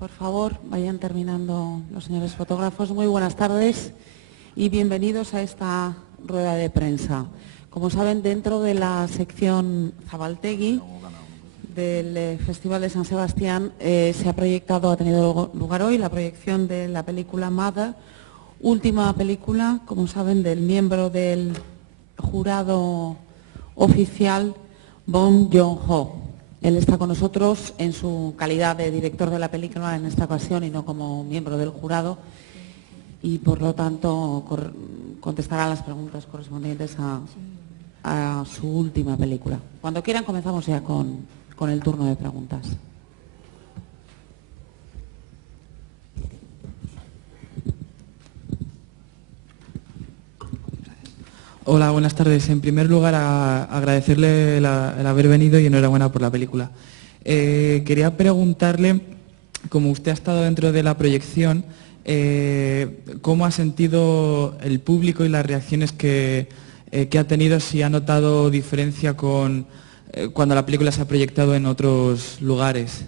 Por favor, vayan terminando los señores fotógrafos. Muy buenas tardes y bienvenidos a esta rueda de prensa. Como saben, dentro de la sección Zabaltegui del Festival de San Sebastián se ha proyectado, ha tenido lugar hoy la proyección de la película Mother, última película, como saben, del miembro del jurado oficial Bong Joon-ho. Él está con nosotros en su calidad de director de la película en esta ocasión y no como miembro del jurado, y por lo tanto contestará las preguntas correspondientes a su última película. Cuando quieran comenzamos ya con el turno de preguntas. Hola, buenas tardes. En primer lugar, agradecerle el haber venido y enhorabuena por la película. Quería preguntarle, como usted ha estado dentro de la proyección, ¿cómo ha sentido el público y las reacciones que ha tenido? Si ha notado diferencia con cuando la película se ha proyectado en otros lugares.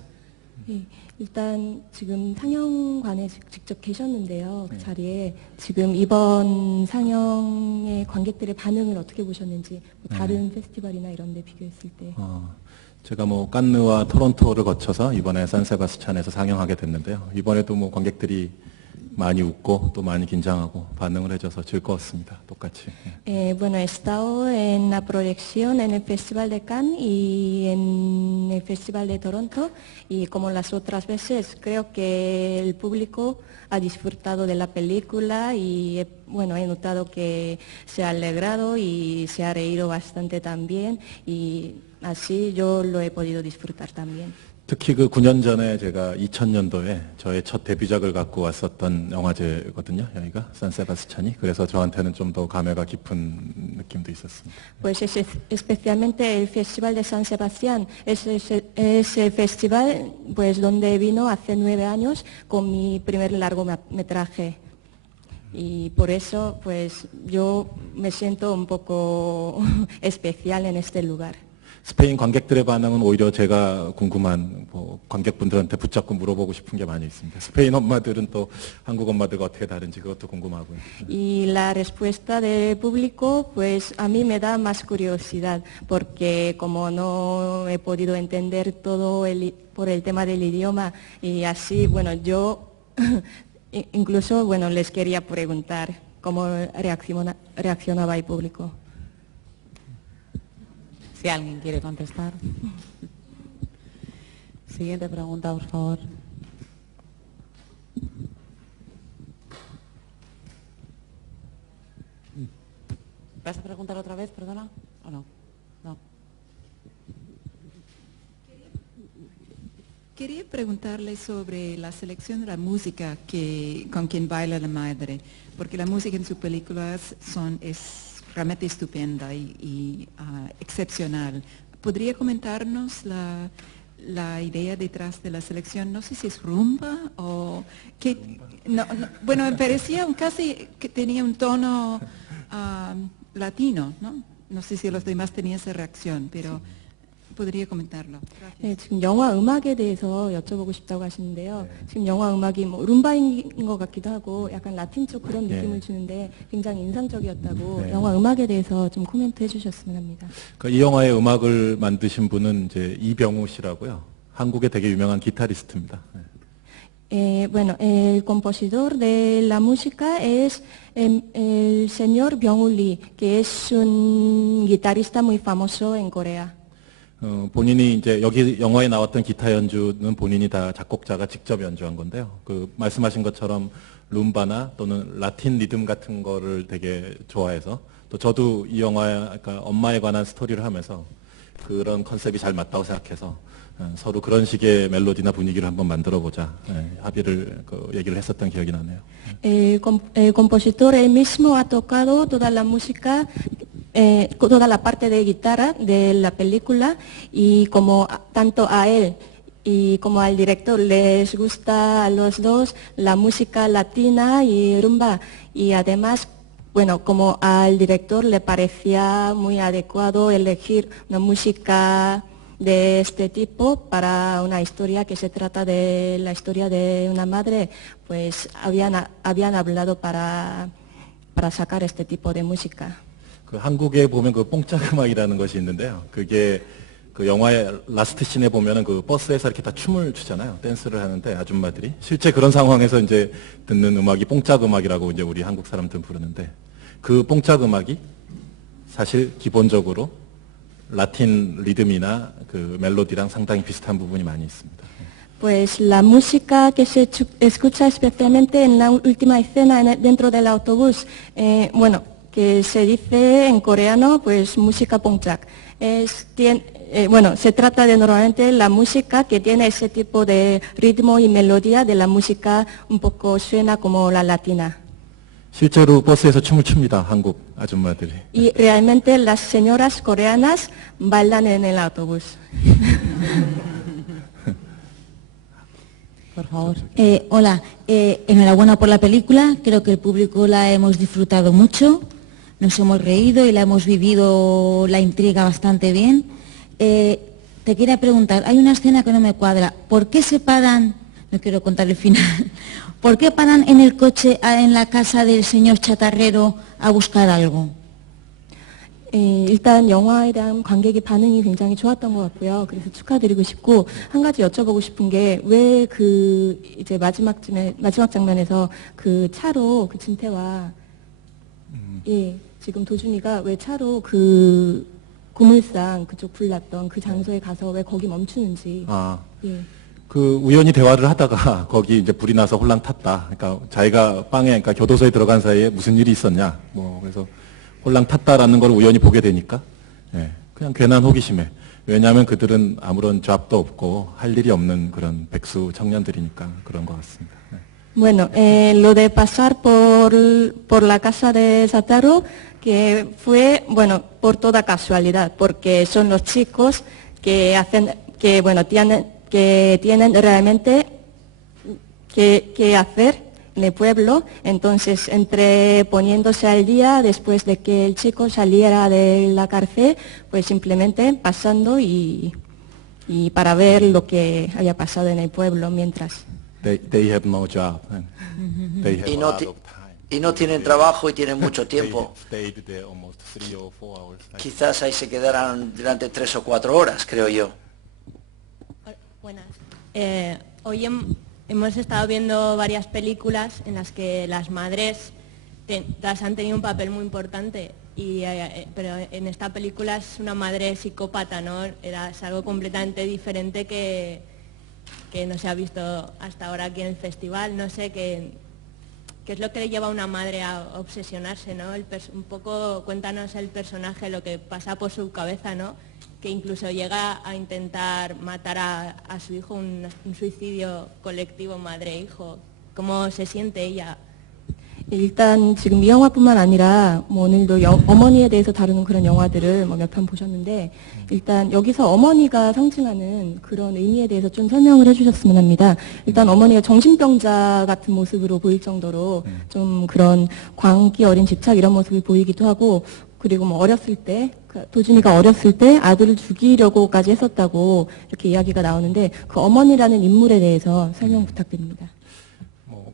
네, 일단 지금 상영관에 직접 계셨는데요. 그 자리에 지금 이번 상영의 관객들의 반응을 어떻게 보셨는지, 뭐 다른 페스티벌이나 이런 데 비교했을 때. 제가 칸느와 토론토를 거쳐서 이번에 산세바스찬에서 상영하게 됐는데요. 이번에도 관객들이 많이 웃고 또 많이 긴장하고 반응을 해줘서 즐거웠습니다. 똑같이. Bueno, he estado en la proyección en el Festival de Cannes y en el Festival de Toronto, y como las otras veces creo que el público ha disfrutado de la película y he notado que se ha alegrado y se ha reído bastante también, y así yo lo he podido disfrutar también. 특히 9년 전에 제가 2000년도에 저의 첫 데뷔작을 갖고 왔었던 영화제거든요. 여기가 산세바스찬이. 그래서 저한테는 좀 더 감회가 깊은 느낌도 있었습니다. Pues especialmente el Festival de San Sebastián es el festival pues donde vino hace 9 años con mi primer largometraje. Y por eso pues yo me siento un poco especial en este lugar. 스페인 관객들의 반응은 오히려 제가 궁금한 관객분들한테 붙잡고 물어보고 싶은 게 많이 있습니다. 스페인 엄마들은 또 한국 엄마들과 어떻게 다른지 그것도 궁금하고요. Y la respuesta del público pues a mí me da más curiosidad, porque como no he podido entender todo por el tema del idioma y así, yo incluso les quería preguntar cómo reaccionaba el público. Si alguien quiere contestar. Siguiente pregunta, por favor. ¿Vas a preguntar otra vez, perdona? ¿O no? No. Quería preguntarle sobre la selección de la música con quien baila la madre, porque la música en sus películas es realmente estupenda y excepcional. ¿Podría comentarnos la idea detrás de la selección? No sé si es rumba o qué. Bueno, me parecía casi que tenía un tono latino, ¿no? No sé si los demás tenían esa reacción, pero podría comentarlo. 네, 지금 영화 음악에 대해서 여쭤보고 싶다고 하시는데요. 지금 영화 음악이 룸바인 것 같기도 하고 약간 라틴 쪽 그런 느낌을 주는데 굉장히 인상적이었다고 영화 음악에 대해서 좀 코멘트 해주셨으면 합니다. 이 영화의 음악을 만드신 분은 이제 이병우 씨라고요. 한국의 되게 유명한 기타리스트입니다. Bueno, el compositor de la música es el señor Byung-woo Lee, que es un guitarrista muy famoso en Corea. 본인이 이제 여기 영화에 나왔던 기타 연주는 본인이 다 작곡자가 직접 연주한 건데요. 말씀하신 것처럼 룸바나 또는 라틴 리듬 같은 거를 되게 좋아해서, 또 저도 이 영화에 엄마에 관한 스토리를 하면서 그런 컨셉이 잘 맞다고 생각해서 서로 그런 식의 멜로디나 분위기를 한번 만들어보자 합의를 얘기를 했었던 기억이 나네요. El compositor él mismo ha tocado toda la música, toda la parte de guitarra de la película, y como tanto a él y como al director les gusta a los dos la música latina y rumba, y además como al director le parecía muy adecuado elegir una música de este tipo para una historia que se trata de la historia de una madre, pues habían hablado para sacar este tipo de música. 그 한국에 보면 그 뽕짝 음악이라는 것이 있는데요. 그게 그 영화의 라스트 씬에 보면은 그 버스에서 이렇게 다 춤을 추잖아요. 댄스를 하는데 아줌마들이 실제 그런 상황에서 이제 듣는 음악이 뽕짝 음악이라고 이제 우리 한국 사람들은 부르는데 그 뽕짝 음악이 사실 기본적으로 라틴 리듬이나 그 멜로디랑 상당히 비슷한 부분이 많이 있습니다. Pues la música que se escucha especialmente en la última escena dentro del autobús, bueno, que se dice en coreano, pues música pongchak. Bueno, se trata de normalmente la música que tiene ese tipo de ritmo y melodía de la música un poco suena como la latina. 실제로 버스에서 춤을 춥니다. 한국 아줌마들이. Y realmente las señoras coreanas bailan en el autobús. Por favor. Hola, enhorabuena por la película, creo que el público la hemos disfrutado mucho, nos hemos reído y la hemos vivido la intriga bastante bien. Te quería preguntar, hay una escena que no me cuadra, ¿por qué se paran, no quiero contar el final, ¿por qué paran en el coche en la casa del señor chatarrero a buscar algo? 일단 영화에 대한 관객의 반응이 굉장히 좋았던 것 같고요. 그래서 축하드리고 싶고 한 가지 여쭤보고 싶은 게 왜 그 이제 마지막 장면에서 그 차로 그 진태와 예 지금 도준이가 왜 차로 그 고물상 그쪽 불났던 그 장소에 가서 왜 거기 멈추는지. 예. 그 우연히 대화를 하다가 거기 이제 불이 나서 홀랑 탔다. 그러니까 자기가 그러니까 교도소에 들어간 사이에 무슨 일이 있었냐. 뭐 그래서 홀랑 탔다라는 걸 우연히 보게 되니까 예, 그냥 괜한 호기심에 왜냐하면 그들은 아무런 잡도 없고 할 일이 없는 그런 백수 청년들이니까 그런 것 같습니다. 네. Bueno, lo de pasar por la casa de Satoru que fue bueno por toda casualidad porque son los chicos que tienen realmente que hacer en el pueblo, entonces entre poniéndose al día después de que el chico saliera de la cárcel, pues simplemente pasando y para ver lo que había pasado en el pueblo mientras. They have no job. They have a lot of time. Y no tienen trabajo y tienen mucho tiempo. They stayed there almost 3 or 4 hours. Quizás ahí se quedaran durante 3 o 4 horas, creo yo. Buenas. Hoy hemos estado viendo varias películas en las que las madres han tenido un papel muy importante, pero en esta película es una madre psicópata, ¿no? Es algo completamente diferente que no se ha visto hasta ahora aquí en el festival. No sé qué es lo que le lleva a una madre a obsesionarse, ¿no? Un poco cuéntanos el personaje, lo que pasa por su cabeza, ¿no? Que incluso llega a intentar matar a su hijo, un suicidio colectivo madre-hijo. ¿Cómo se siente ella? 일단 지금 이 영화뿐만 아니라 뭐 오늘도 어머니에 대해서 다루는 그런 영화들을 몇 편 보셨는데 일단 여기서 어머니가 상징하는 그런 의미에 대해서 좀 설명을 해주셨으면 합니다. 일단 어머니가 정신병자 같은 모습으로 보일 정도로 좀 그런 광기 어린 집착 이런 모습을 보이기도 하고 그리고 뭐 어렸을 때 도준이가 어렸을 때 아들을 죽이려고까지 했었다고 이렇게 이야기가 나오는데 그 어머니라는 인물에 대해서 설명 부탁드립니다.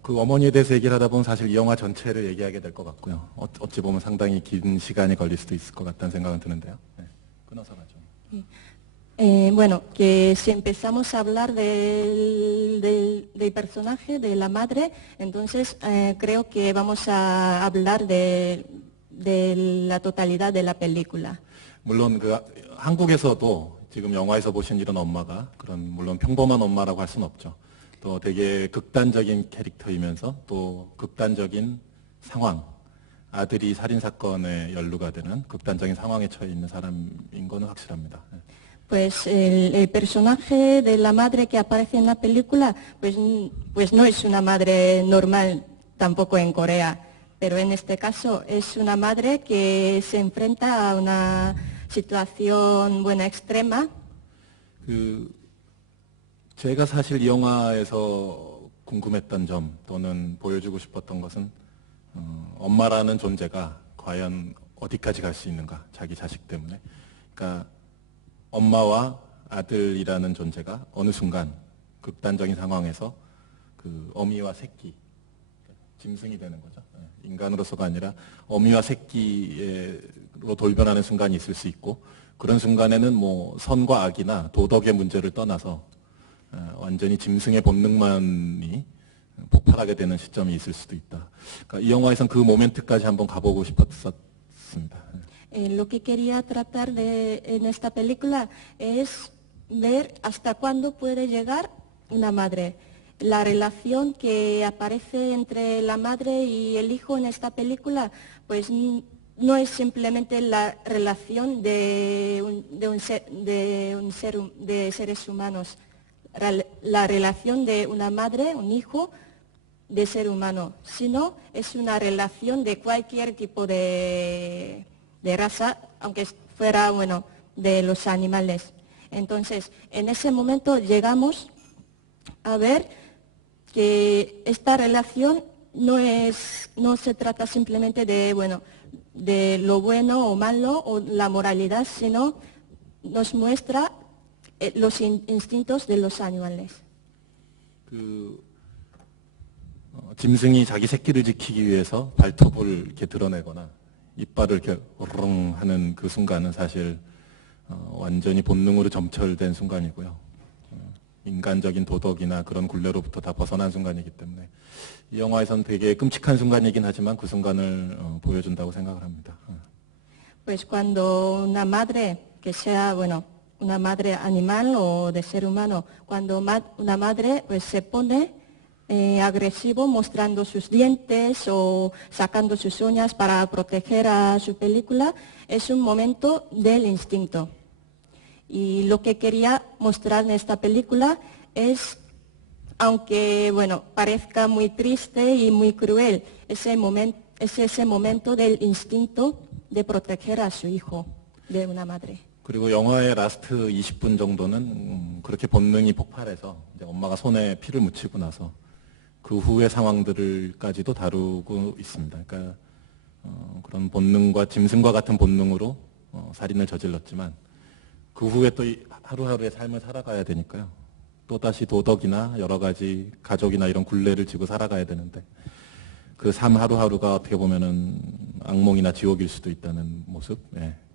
그 어머니에 대해서 얘기를 하다 보면 사실 이 영화 전체를 얘기하게 될 것 같고요. 어찌 보면 상당히 긴 시간이 걸릴 수도 있을 것 같다는 생각은 드는데요. 네. 끊어서 가죠. Bueno, que si empezamos a hablar del personaje, de la madre, entonces creo que vamos a hablar de la totalidad de la película. 물론 그 한국에서도 지금 영화에서 보신 이런 엄마가 그런 물론 평범한 엄마라고 할 수는 없죠. 또 되게 극단적인 캐릭터이면서 또 극단적인 상황, 아들이 살인사건에 연루가 되는 극단적인 상황에 처해 있는 사람인 거는 확실합니다. Pues el personaje de la madre que aparece en la película, pues no es una madre normal tampoco en Corea, pero en este caso es una madre que se enfrenta a una situación extrema. 제가 사실 이 영화에서 궁금했던 점 또는 보여주고 싶었던 것은 엄마라는 존재가 과연 어디까지 갈 수 있는가 자기 자식 때문에 그러니까 엄마와 아들이라는 존재가 어느 순간 극단적인 상황에서 그 어미와 새끼, 짐승이 되는 거죠. 인간으로서가 아니라 어미와 새끼로 돌변하는 순간이 있을 수 있고, 그런 순간에는 뭐 선과 악이나 도덕의 문제를 떠나서 완전히 짐승의 본능만이 폭발하게 되는 시점이 있을 수도 있다. 그러니까 이 영화에선 그 모멘트까지 한번 가보고 싶었습니다. Lo que quería tratar en esta película es ver hasta cuándo puede llegar una madre. La relación que aparece entre la madre y el hijo en esta película, pues no es simplemente la relación de seres humanos, la relación de una madre, un hijo, de ser humano, sino es una relación de cualquier tipo de raza, aunque fuera, bueno, de los animales. Entonces, en ese momento llegamos a ver que esta relación no se trata simplemente de, bueno, de lo bueno o malo o la moralidad, sino nos muestra los instintos de los animales. 짐승이 자기 새끼를 지키기 위해서 발톱을 이렇게 드러내거나 이빨을 이렇게 어르렁 하는 그 순간은 사실 완전히 본능으로 점철된 순간이고요. 인간적인 도덕이나 그런 굴레로부터 다 벗어난 순간이기 때문에 이 영화에선 되게 끔찍한 순간이긴 하지만 그 순간을 보여준다고 생각을 합니다. Pues cuando una madre, que sea, bueno, una madre animal o de ser humano, cuando una madre pues se pone agresivo mostrando sus dientes o sacando sus uñas para proteger a su película, es un momento del instinto. Y lo que quería mostrar en esta película es, aunque bueno, parezca muy triste y muy cruel, es ese momento del instinto de proteger a su hijo de una madre. 그리고 영화의 라스트 20분 정도는 그렇게 본능이 폭발해서 이제 엄마가 손에 피를 묻히고 나서 그 후의 상황들까지도 다루고 있습니다. 그러니까 그런 본능과 짐승과 같은 본능으로 살인을 저질렀지만 그 후에 또 하루하루의 삶을 살아가야 되니까요. 또다시 도덕이나 여러 가지 가족이나 이런 굴레를 지고 살아가야 되는데 그 삶 하루하루가 어떻게 보면은 악몽이나 지옥일 수도 있다는 모습,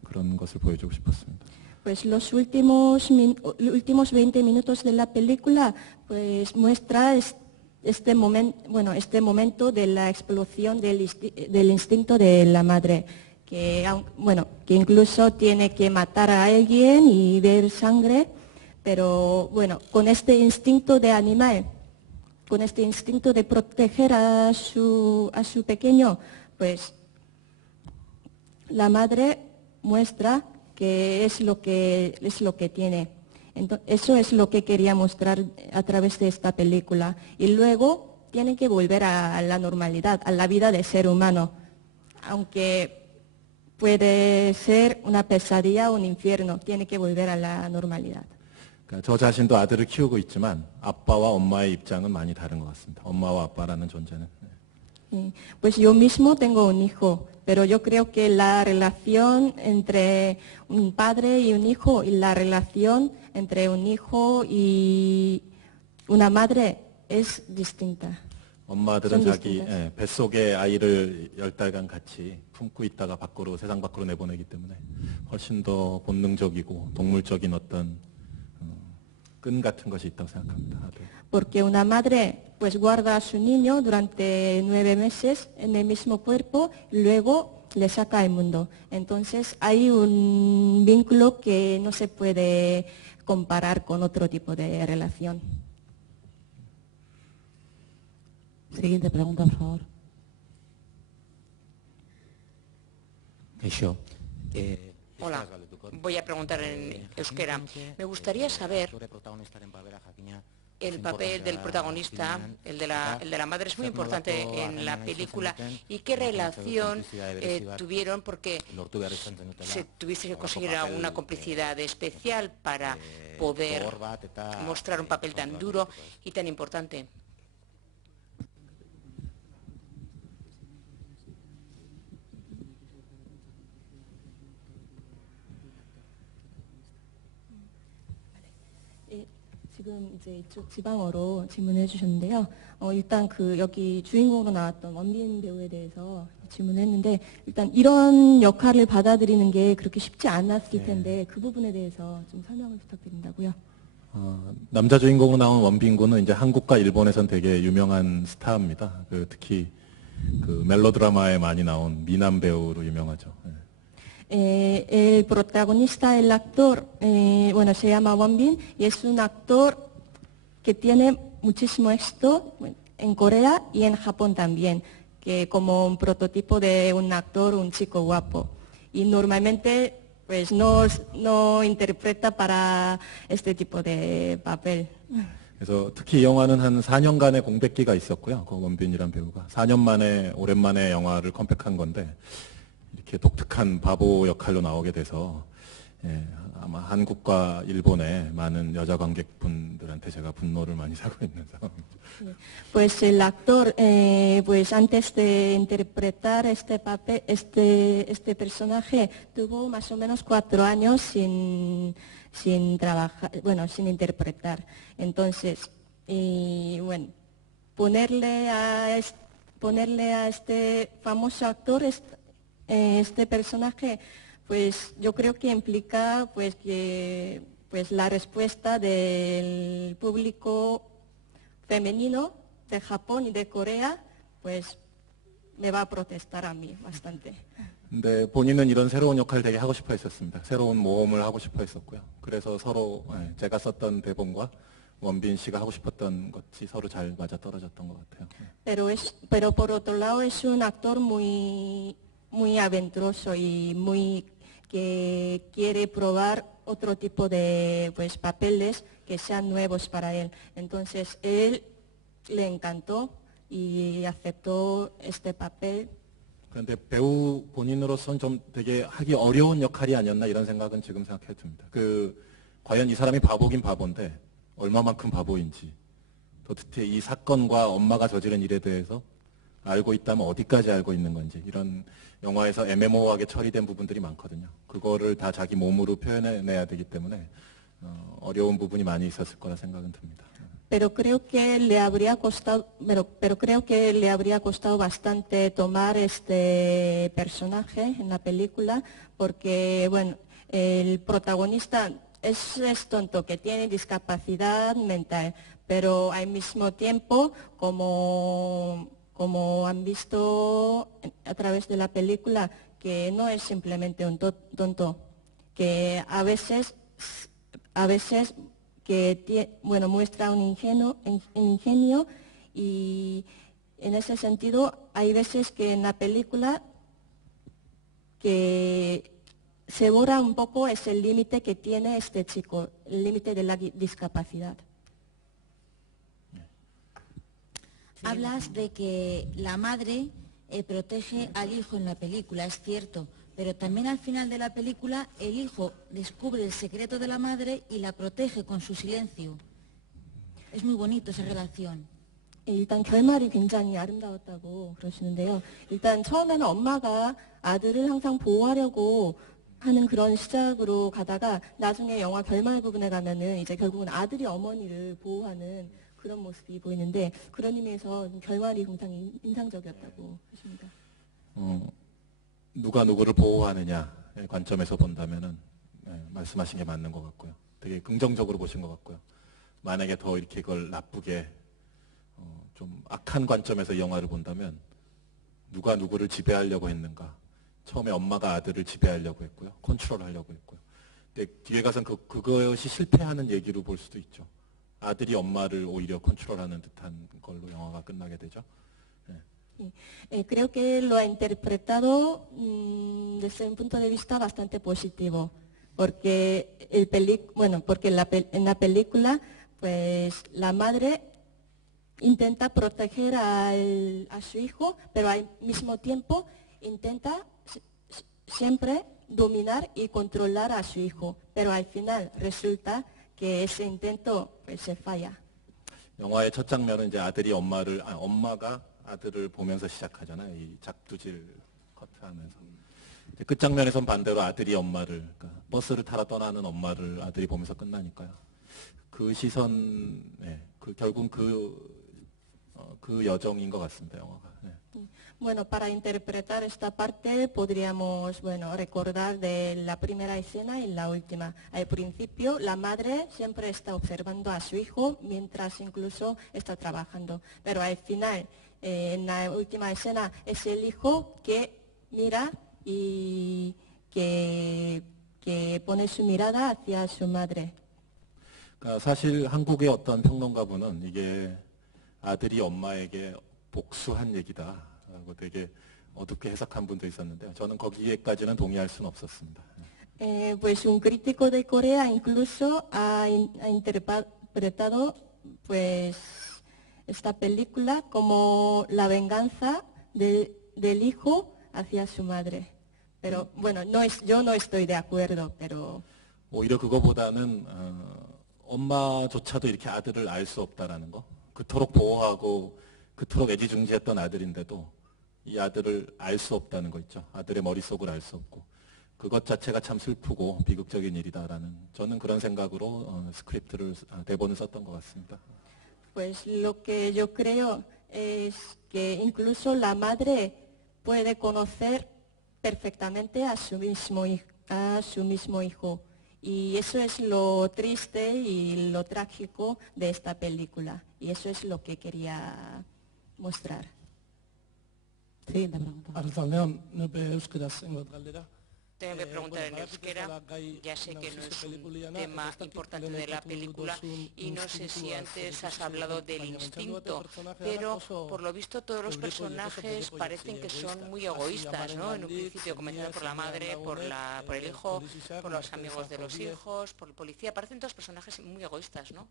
그런 것을 보여주고 싶었습니다. Pues los últimos 20 minutos de la película pues muestra este momento de la explosión del instinto de la madre, que incluso tiene que matar a alguien y ver sangre, pero bueno, con este instinto de animal, con este instinto de proteger a su pequeño, pues la madre muestra que es lo que tiene. Entonces, eso es lo que quería mostrar a través de esta película. Y luego tienen que volver a la normalidad, a la vida de ser humano, aunque puede ser una pesadilla o un infierno, tiene que volver a la normalidad. 저 자신도 아들을 키우고 있지만 아빠와 엄마의 입장은 많이 다른 것 같습니다. 엄마와 아빠라는 존재는. Pues yo mismo tengo un hijo, pero yo creo que la relación entre un padre y un hijo y la relación entre un hijo y una madre es distinta. 엄마들은 자기 뱃속에 아이를 10달간 같이 품고 있다가 세상 밖으로 내보내기 때문에 훨씬 더 본능적이고 동물적인 어떤 끈 같은 것이 있다고 생각합니다. Porque una madre pues guarda a su niño durante 9 meses en el mismo cuerpo y luego le saca al mundo. Entonces hay un vínculo que no se puede comparar con otro tipo de relación. Siguiente pregunta, por favor. Hola, voy a preguntar en euskera. Me gustaría saber el papel del protagonista, el de la madre, es muy importante en la película, y qué relación tuvieron, porque se tuviese que conseguir una complicidad especial para poder mostrar un papel tan duro y tan importante. 지금 이제 이쪽 지방어로 질문해 주셨는데요. 일단 여기 주인공으로 나왔던 원빈 배우에 대해서 질문했는데 일단 이런 역할을 받아들이는 게 그렇게 쉽지 않았을 텐데 그 부분에 대해서 좀 설명을 부탁드린다고요. 남자 주인공으로 나온 원빈 군은 이제 한국과 일본에선 되게 유명한 스타입니다. 특히 그 멜로드라마에 많이 나온 미남 배우로 유명하죠. El protagonista, el actor, bueno, se llama Won Bin y es un actor que tiene muchísimo éxito en Corea y en Japón también, que como un prototipo de un actor, un chico guapo. Y normalmente pues no interpreta para este tipo de papel. 그래서 특히 이 영화는 한 4년간의 공백기가 있었고요. 그 원빈이란 배우가 4년 만에 오랜만에 영화를 컴백한 건데 이렇게 독특한 바보 역할로 나오게 돼서 아마 한국과 일본의 많은 여자 관객분들한테 제가 분노를 많이 사고 있는 상황입니다. Pues el actor, pues antes de interpretar este papel, este personaje, tuvo más o menos 4 años sin trabajar, bueno, sin interpretar. Entonces, bueno, ponerle a este famoso actor este personaje, pues yo creo que implica pues que pues la respuesta del público femenino de Japón y de Corea pues me va a protestar a mí bastante. 근데 본인은 이런 새로운 역할을 되게 하고 싶어 했었습니다. 새로운 모험을 하고 싶어 했었고요. 그래서 서로 제가 썼던 대본과 원빈 씨가 하고 싶었던 것이 서로 잘 맞아 떨어졌던 것 같아요. Pero por otro lado es un actor muy aventuroso y que quiere probar otro tipo de pues papeles que sean nuevos para él. Entonces él le encantó y aceptó este papel. 그런데 배우 본인으로서는 좀 되게 하기 어려운 역할이 아니었나 이런 생각은 지금 생각해 듭니다. 과연 이 사람이 바보긴 바본데 얼마만큼 바보인지, 또 특히 이 사건과 엄마가 저지른 일에 대해서 알고 있다면 어디까지 알고 있는 건지, 이런 영화에서 애매모호하게 처리된 부분들이 많거든요. 그거를 다 자기 몸으로 표현해내야 되기 때문에 어려운 부분이 많이 있었을 거라 생각은 듭니다. Pero creo que le habría costado bastante tomar este personaje en la película, porque bueno, el protagonista es tonto, que tiene discapacidad mental, pero al mismo tiempo, como han visto a través de la película, que no es simplemente un tonto, que a veces que muestra un ingenio, y en ese sentido hay veces que en la película que se borra un poco ese límite que tiene este chico, el límite de la discapacidad. Hablas de que la madre protege al hijo en la película, es cierto, pero también al final de la película el hijo descubre el secreto de la madre y la protege con su silencio. Es muy bonito esa relación. 일단 결말이 굉장히 아름다웠다고 그러시는데요. 일단 처음에는 엄마가 아들을 항상 보호하려고 하는 그런 시작으로 가다가 나중에 영화 결말 부분에 가면은 이제 결국은 아들이 어머니를 보호하는 그런 모습이 보이는데, 그런 의미에서 결말이 굉장히 인상적이었다고 하십니다. 누가 누구를 보호하느냐의 관점에서 본다면은 말씀하신 게 맞는 것 같고요. 되게 긍정적으로 보신 것 같고요. 만약에 더 이렇게 그걸 나쁘게 좀 악한 관점에서 이 영화를 본다면 누가 누구를 지배하려고 했는가. 처음에 엄마가 아들을 지배하려고 했고요. 컨트롤하려고 했고요. 근데 뒤에 가서는 그것이 실패하는 얘기로 볼 수도 있죠. 아들이 엄마를 오히려 컨트롤하는 듯한 걸로 영화가 끝나게 되죠. Creo que lo ha interpretado desde un punto de vista bastante positivo, porque en la película pues la madre intenta proteger a su hijo, pero al mismo tiempo intenta siempre dominar y controlar a su hijo, pero al final resulta que ese intento pues se falla. 영화의 첫 장면은 이제 엄마가 아들을 보면서 시작하잖아요. 이 작두질 커트하면서. 끝 장면에선 반대로 아들이 엄마를, 그러니까 버스를 타러 떠나는 엄마를 아들이 보면서 끝나니까요. 그 시선, 결국 그 여정인 것 같습니다, 영화가. Bueno, para interpretar esta parte podríamos, bueno, recordar de la primera escena y la última. Al principio, la madre siempre está observando a su hijo mientras incluso está trabajando. Pero al final, en la última escena, es el hijo que mira y que pone su mirada hacia su madre. 그러니까 사실 한국의 어떤 평론가분은 이게 아들이 엄마에게 복수한 얘기다라고 되게 어둡게 해석한 분도 있었는데요. 저는 거기에까지는 동의할 수는 없었습니다. Pues un crítico de Corea incluso ha interpretado pues esta película como la venganza del hijo hacia su madre. Pero bueno, yo no estoy de acuerdo, pero 오히려 그거보다는 엄마조차도 이렇게 아들을 알 수 없다라는 거. 그토록 보호하고 그토록 애지중지했던 아들인데도 이 아들을 알 수 없다는 거 있죠. 아들의 머릿속을 알 수 없고. 그것 자체가 참 슬프고 비극적인 일이다라는 저는 그런 생각으로 대본을 썼던 것 같습니다. Pues lo que yo creo es que incluso la madre puede conocer perfectamente a su mismo hijo. Y eso es lo triste y lo trágico de esta película. Y eso es lo que quería mostrar. Siguiente pregunta. Tengo que preguntar en euskera, ya sé que no es un tema importante de la película y no sé si antes has hablado del instinto, pero por lo visto todos los personajes parecen que son muy egoístas, ¿no? En un principio, comenzando por la madre, por el hijo, por los amigos de los hijos, por el policía, parecen todos personajes muy egoístas, ¿no?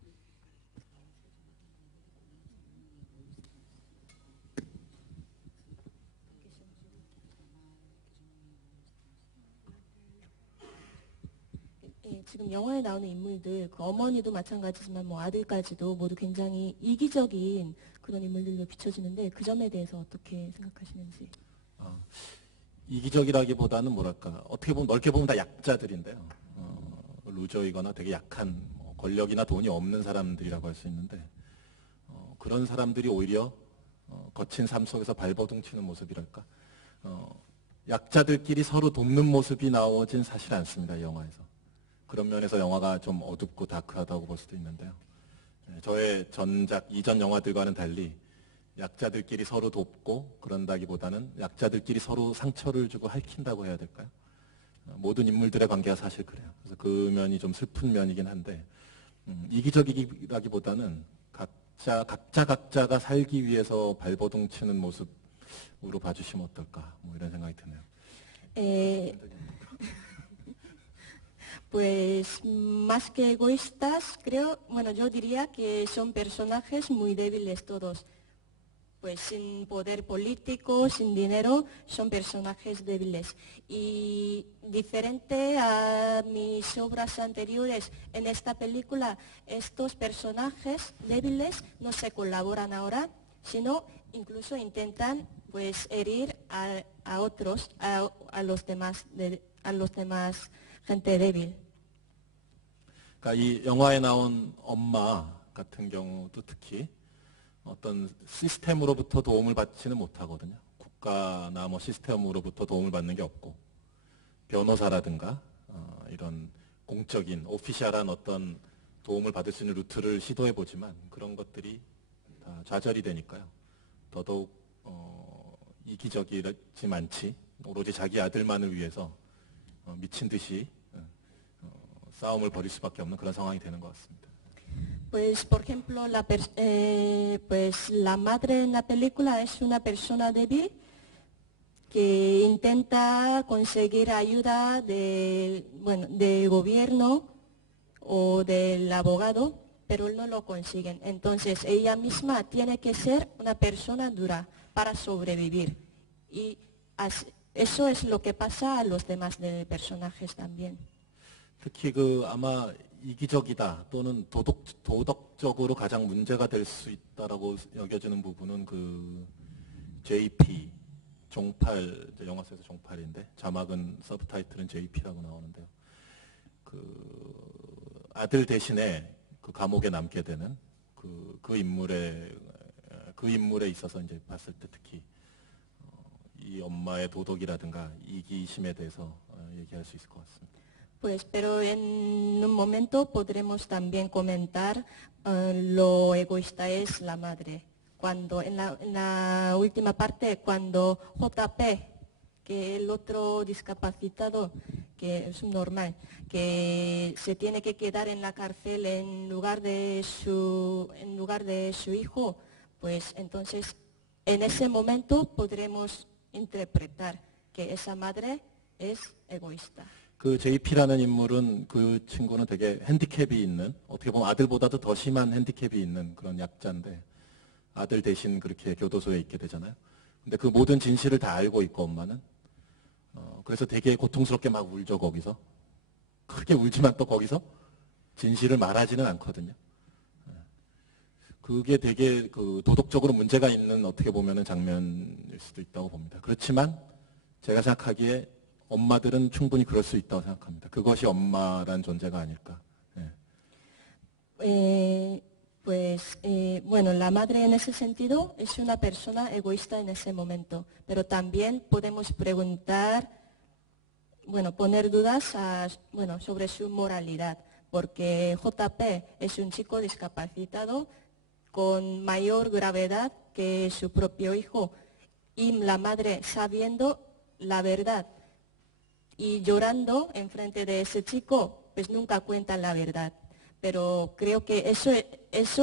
지금 영화에 나오는 인물들, 그 어머니도 마찬가지지만 뭐 아들까지도 모두 굉장히 이기적인 그런 인물들로 비춰지는데 그 점에 대해서 어떻게 생각하시는지? 이기적이라기보다는 뭐랄까 어떻게 보면 넓게 보면 다 약자들인데요. 루저이거나 되게 약한 권력이나 돈이 없는 사람들이라고 할 수 있는데 그런 사람들이 오히려 거친 삶 속에서 발버둥 치는 모습이랄까. 약자들끼리 서로 돕는 모습이 나오진 사실 않습니다. 이 영화에서. 그런 면에서 영화가 좀 어둡고 다크하다고 볼 수도 있는데요. 저의 전작 이전 영화들과는 달리 약자들끼리 서로 돕고 그런다기보다는 약자들끼리 서로 상처를 주고 핥힌다고 해야 될까요? 모든 인물들의 관계가 사실 그래요. 그래서 그 면이 좀 슬픈 면이긴 한데 이기적이라기보다는 각자가 살기 위해서 발버둥 치는 모습으로 봐주시면 어떨까 뭐 이런 생각이 드네요. Pues más que egoístas, creo, bueno, yo diría que son personajes muy débiles todos. Pues sin poder político, sin dinero, son personajes débiles. Y diferente a mis obras anteriores, en esta película, estos personajes débiles no se colaboran ahora, sino incluso intentan pues herir a otros, a los demás gente débil. 그러니까 이 영화에 나온 엄마 같은 경우도 특히 어떤 시스템으로부터 도움을 받지는 못하거든요. 국가나 뭐 시스템으로부터 도움을 받는 게 없고 변호사라든가 이런 공적인 오피셜한 어떤 도움을 받을 수 있는 루트를 시도해 보지만 그런 것들이 다 좌절이 되니까요. 더더욱 이기적이지 않지 오로지 자기 아들만을 위해서 미친 듯이 싸움을 벌일 수밖에 없는 그런 상황이 되는 것 같습니다. Pues, por ejemplo, pues la madre en la película es una persona débil que intenta conseguir ayuda del gobierno o del abogado, pero no lo consiguen. Entonces, ella misma tiene que ser una persona dura para sobrevivir. Y eso es lo que pasa a los demás personajes también. 특히 아마 이기적이다 또는 도덕적으로 가장 문제가 될 수 있다라고 여겨지는 부분은 JP 종팔 영화 속에서 종팔인데 자막은 서브타이틀은 JP라고 나오는데요. 아들 대신에 그 감옥에 남게 되는 그 인물에 있어서 이제 봤을 때 특히 이 엄마의 도덕이라든가 이기심에 대해서 얘기할 수 있을 것 같습니다. Pues, pero en un momento podremos también comentar lo egoísta es la madre. Cuando en la última parte, cuando JP, que el otro discapacitado, que es un normal, que se tiene que quedar en la cárcel en lugar de su hijo, pues entonces en ese momento podremos interpretar que esa madre es egoísta. 그 JP라는 인물은 그 친구는 되게 핸디캡이 있는, 어떻게 보면 아들보다도 더 심한 핸디캡이 있는 그런 약자인데 아들 대신 그렇게 교도소에 있게 되잖아요. 근데 그 모든 진실을 다 알고 있고 엄마는 그래서 되게 고통스럽게 막 울죠. 거기서 크게 울지만 또 거기서 진실을 말하지는 않거든요. 그게 되게 그 도덕적으로 문제가 있는 어떻게 보면은 장면일 수도 있다고 봅니다. 그렇지만 제가 생각하기에 엄마들은 충분히 그럴 수 있다고 생각합니다. 그것이 엄마란 존재가 아닐까. Bueno, la madre en ese sentido es una persona egoísta en ese momento, pero también podemos preguntar, bueno, poner dudas sobre su moralidad, porque JP es un chico discapacitado con mayor gravedad que su propio hijo y la madre sabiendo la verdad y llorando enfrente de ese chico, pues nunca cuentan la verdad. Pero creo que eso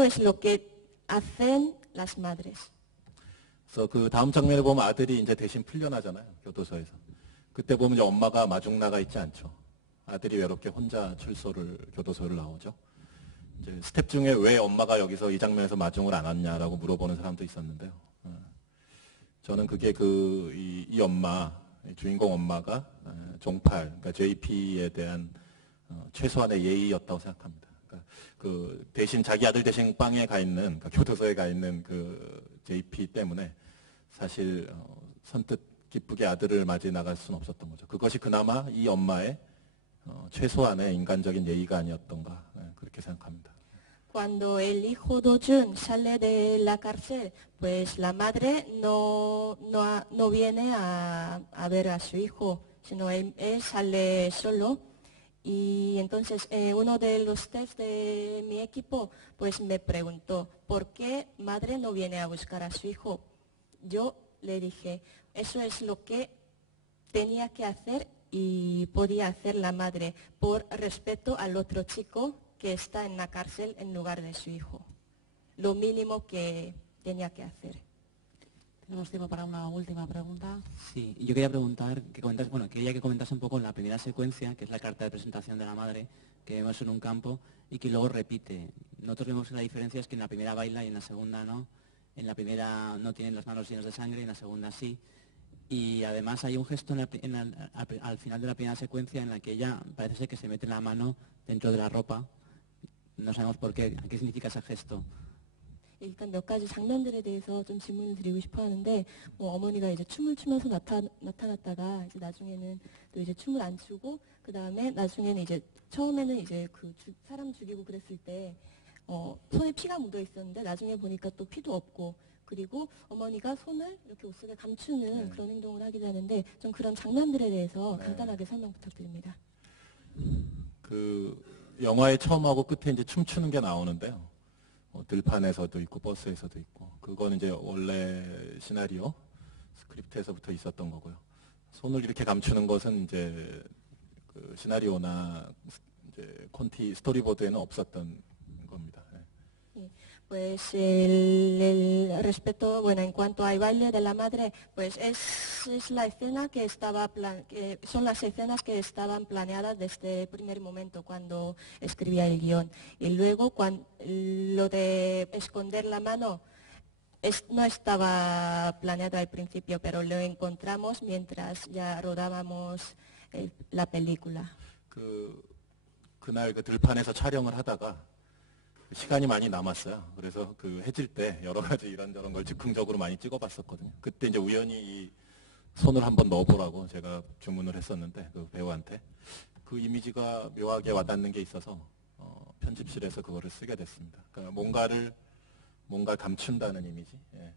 es lo que hacen las madres. 그래서 그 다음 장면에 보면 아들이 이제 대신 풀려나잖아요. 교도소에서. 그때 보면 이제 엄마가 마중 나가 있지 않죠. 아들이 외롭게 혼자 교도소를 나오죠. 이제 스텝 중에 왜 엄마가 여기서 이 장면에서 마중을 안 왔냐라고 물어보는 사람도 있었는데요. 저는 그게 이 엄마, 주인공 엄마가 종팔, 그러니까 JP에 대한 최소한의 예의였다고 생각합니다. 그러니까 그 대신 자기 아들 대신 빵에 가 있는, 그러니까 교도소에 가 있는 그 JP 때문에 사실 선뜻 기쁘게 아들을 맞이 na갈 수는 없었던 거죠. 그것이 그나마 이 엄마의 최소한의 인간적인 예의가 아니었던가 그렇게 생각합니다. Cuando el hijo Do-jun sale de la cárcel, pues la madre no viene a ver a su hijo, sino él sale solo. Y entonces uno de los chefs de mi equipo pues me preguntó, ¿por qué madre no viene a buscar a su hijo? Yo le dije, eso es lo que tenía que hacer y podía hacer la madre por respeto al otro chico que está en la cárcel en lugar de su hijo. Lo mínimo que tenía que hacer. Tenemos tiempo para una última pregunta. Sí, yo quería preguntar, quería que comentase un poco en la primera secuencia, que es la carta de presentación de la madre, que vemos en un campo y que luego repite. Nosotros vemos que la diferencia es que en la primera baila y en la segunda no. En la primera no tienen las manos llenas de sangre y en la segunda sí. Y además hay un gesto al final de la primera secuencia en la que ella parece ser que se mete la mano dentro de la ropa. No sabemos por qué significa ese gesto. 일단 몇 가지 장면들에 대해서 좀 질문을 드리고 싶어 하는데, 어머니가 이제 춤을 추면서 나타났다가 이제 나중에는 또 이제 춤을 안 추고, 그 다음에 나중에는 이제 처음에는 이제 사람 죽이고 그랬을 때 손에 피가 묻어 있었는데 나중에 보니까 또 피도 없고, 그리고 어머니가 손을 이렇게 옷 속에 감추는 그런 행동을 하게 되는데, 좀 그런 장면들에 대해서 간단하게 설명 부탁드립니다. 그 영화의 처음하고 끝에 이제 춤추는 게 나오는데요. 들판에서도 있고 버스에서도 있고, 그건 이제 원래 시나리오 스크립트에서부터 있었던 거고요. 손을 이렇게 감추는 것은 이제 그 시나리오나 이제 콘티 스토리보드에는 없었던 겁니다. Pues el respeto, bueno, en cuanto al baile de la madre, pues es la escena que son las escenas que estaban planeadas desde el primer momento cuando escribía el guión. Y luego lo de esconder la mano no estaba planeado al principio, pero lo encontramos mientras ya rodábamos la película. 그날 그 들판에서 촬영을 하다가 시간이 많이 남았어요. 그래서 그 해질 때 여러 가지 이런저런 걸 즉흥적으로 많이 찍어봤었거든요. 그때 이제 우연히 이 손을 한번 넣어보라고 제가 주문을 했었는데 그 배우한테 그 이미지가 묘하게 와닿는 게 있어서 편집실에서 그거를 쓰게 됐습니다. 그러니까 뭔가를 감춘다는 이미지. 예.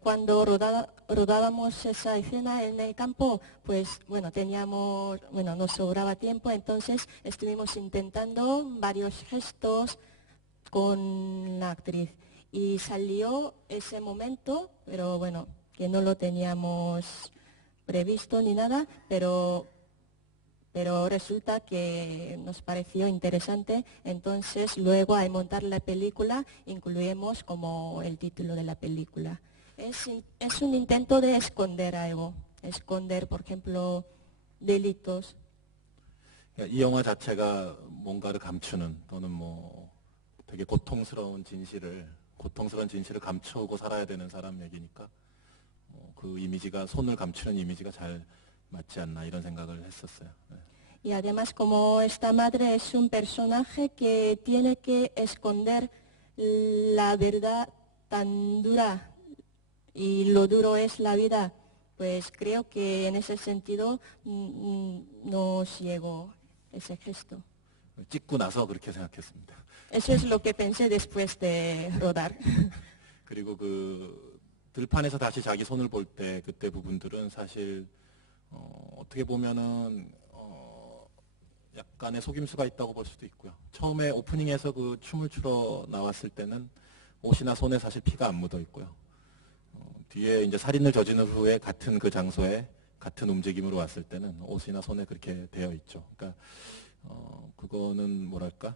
Cuando rodábamos esa escena en el campo, pues bueno, nos sobraba tiempo, entonces estuvimos intentando varios gestos con la actriz y salió ese momento, pero bueno, que no lo teníamos previsto ni nada, pero resulta que nos pareció interesante, entonces luego al montar la película incluimos como el título de la película. Es un intento de esconder algo, esconder, por ejemplo, delitos. 이 영화 자체가 뭔가를 감추는 또는 뭐 되게 고통스러운 진실을 감추고 살아야 되는 사람 얘기니까 그 이미지가 손을 감추는 이미지가 잘 맞지 않나 이런 생각을 했었어요. Y además como esta madre es un personaje que tiene que esconder la verdad tan dura y lo duro es la vida, pues creo que en ese sentido nos llegó ese gesto. 찍고 나서 그렇게 생각했습니다. Eso es lo que pensé después de rodar. 그리고 그 들판에서 다시 자기 손을 볼 때 그때 부분들은 사실 어떻게 보면은 약간의 속임수가 있다고 볼 수도 있고요. 처음에 오프닝에서 그 춤을 추러 나왔을 때는 옷이나 손에 사실 피가 안 묻어 있고요. 뒤에 이제 살인을 저지른 후에 같은 그 장소에 같은 움직임으로 왔을 때는 옷이나 손에 그렇게 되어 있죠. 그러니까 그거는 뭐랄까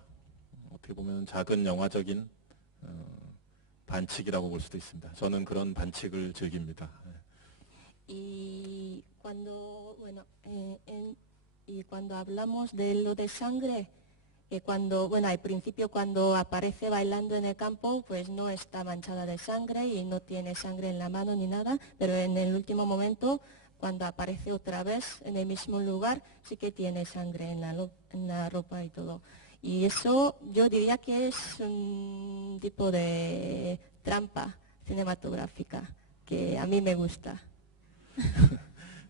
어떻게 보면 작은 영화적인 반칙이라고 볼 수도 있습니다. 저는 그런 반칙을 즐깁니다. Y cuando hablamos de lo de sangre, al principio cuando aparece bailando en el campo, pues no está manchada de sangre y no tiene sangre en la mano ni nada, pero en el último momento, cuando aparece otra vez en el mismo lugar, sí que tiene sangre en la ropa y todo. Y eso yo diría que es un tipo de trampa cinematográfica que a mí me gusta.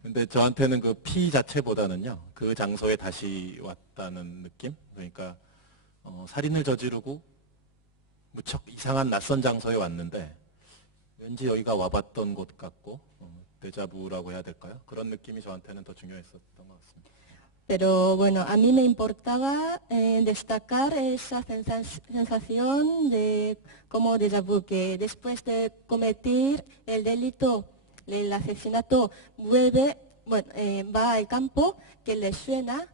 근데 저한테는 그 피 자체보다는요, 그 장소에 다시 왔다는 느낌? 그러니까 살인을 저지르고 무척 이상한 낯선 장소에 왔는데 왠지 여기가 와봤던 곳 같고 데자부라고 해야 될까요? 그런 느낌이 저한테는 더 중요했었던 것 같습니다. Pero bueno, a mí me importaba destacar esa sensación de como déjà vu, que después de cometer el delito, el asesinato, va al campo, que le suena,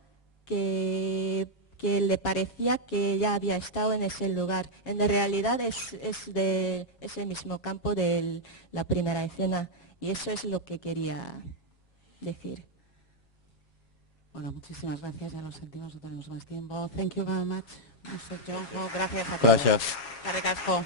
que le parecía que ya había estado en ese lugar. En realidad es de ese mismo campo de la primera escena, y eso es lo que quería decir. Bueno, muchísimas gracias, ya lo sentimos, no tenemos más tiempo. Thank you very much, Mr. Jonjo. Gracias a todos. Gracias. Carricasco.